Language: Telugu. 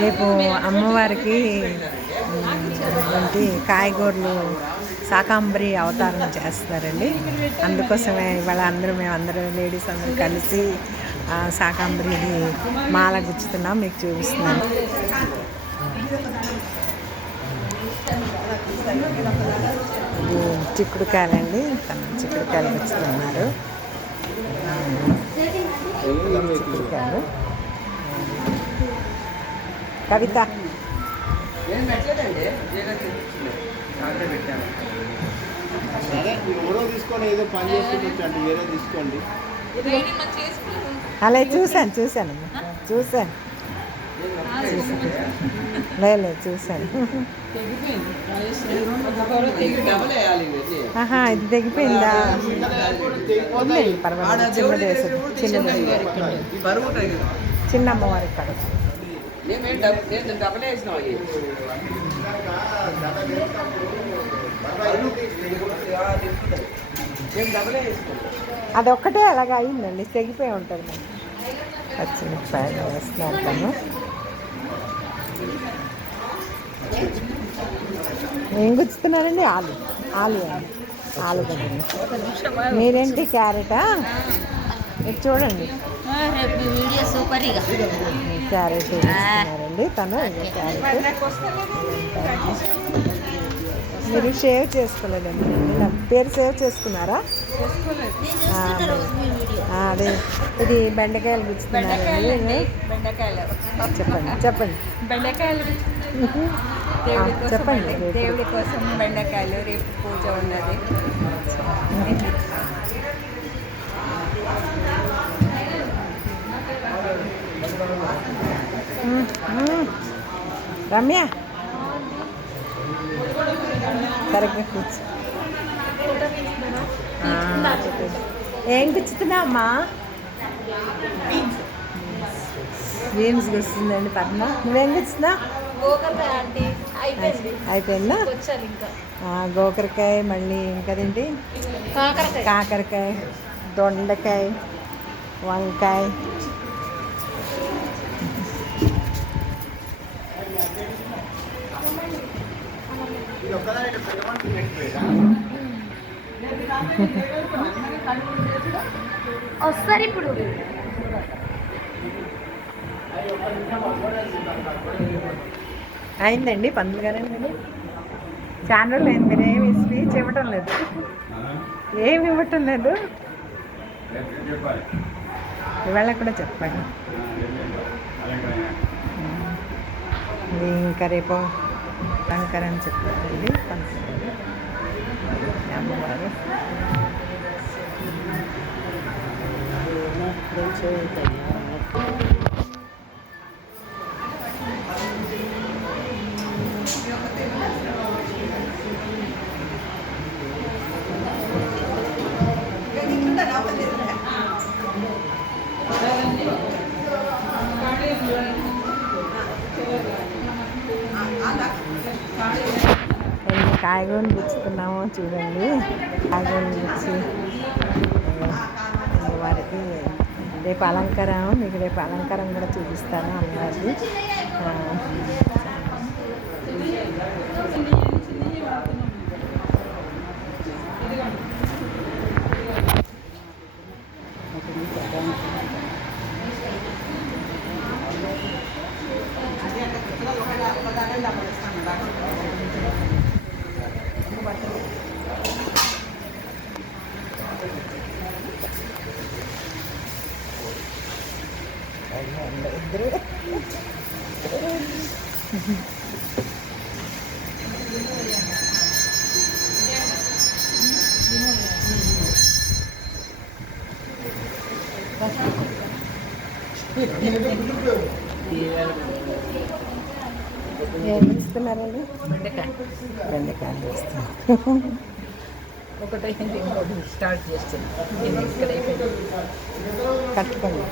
రేపు అమ్మవారికి ఏంటి కాయగూరలు శాకాంబరి అవతారం చేస్తారండి. అందుకోసమే ఇవాళ మేమందరూ లేడీస్ అందరూ కలిసి శాకాంబరిని మాల గుచ్చుతున్నాం. మీకు చూపిస్తున్నాను. చిక్కుడుకాయలండి, తను చిక్కుడుకాయలు గుచ్చుతున్నారు. చిక్కుడుకాయలు కవిత అలా చూశాను లేదు చూశాను. ఇది తెగిపోయిందా? పర్వాలేదు, చిన్న అమ్మవారికి కదా. అదొక్కటే అలాగా అయిందండి, తెగిపోయి ఉంటుంది. పచ్చిమిరపకాయలు వేస్తున్నాను. తను ఏం గుచ్చుతున్నారండి? ఆలుగడ్డ. మీరేంటి క్యారెటా? మీరు చూడండి, క్యారెట్ వేస్తున్నారండి. తను క్యారెట్ మీరు షేవ్ చేసుకోలేదండి. నా పేరు సేవ్ చేసుకున్నారా? అదే ఇది బెండకాయలు గుచ్చుతున్నారండి. చెప్పండి బెండకాయలు చెప్పండి. దేవుడి కోసం బెండకాయలు, రేపు పూజ ఉన్నది. రమ్య సరిగ్గా కూర్చో. ఏం గుచ్చుతున్నావు అమ్మా? బీన్స్ గుచ్చుతుందండి. పద్మ నువ్వేం గుచ్చుతున్నావు? అయిపోయిందా? గోకరకాయ, మళ్ళీ ఇంకదేంటి, కాకరకాయ, దొండకాయ, వంకాయ. వస్తారు ఇప్పుడు. అయిందండి పంతులు గారండి. ఛానల్ లేదు, మీరేమి స్పీచ్ ఇవ్వటం లేదు, ఏమి ఇవ్వటం లేదు. ఇవాళ కూడా చెప్పండి. ఇంకా రేపు అలంకరణ చెప్తారండి పంతులు గారు. అమ్మవారు కాయగూరలు గుచ్చుతున్నామో చూడండి. కాయగూరలు గుచ్చి అమ్మవారికి రేపు అలంకారం, మీకు రేపు అలంకారం కూడా చూపిస్తాను అమ్మవారిది. ఇద్దరు ఏం ఇస్తున్నారండి? బెండకాయలు ఇస్తున్నారు. ఒకటైంది, ఇంకోటి స్టార్ట్ చేస్తున్నాను. కట్టుకోండి.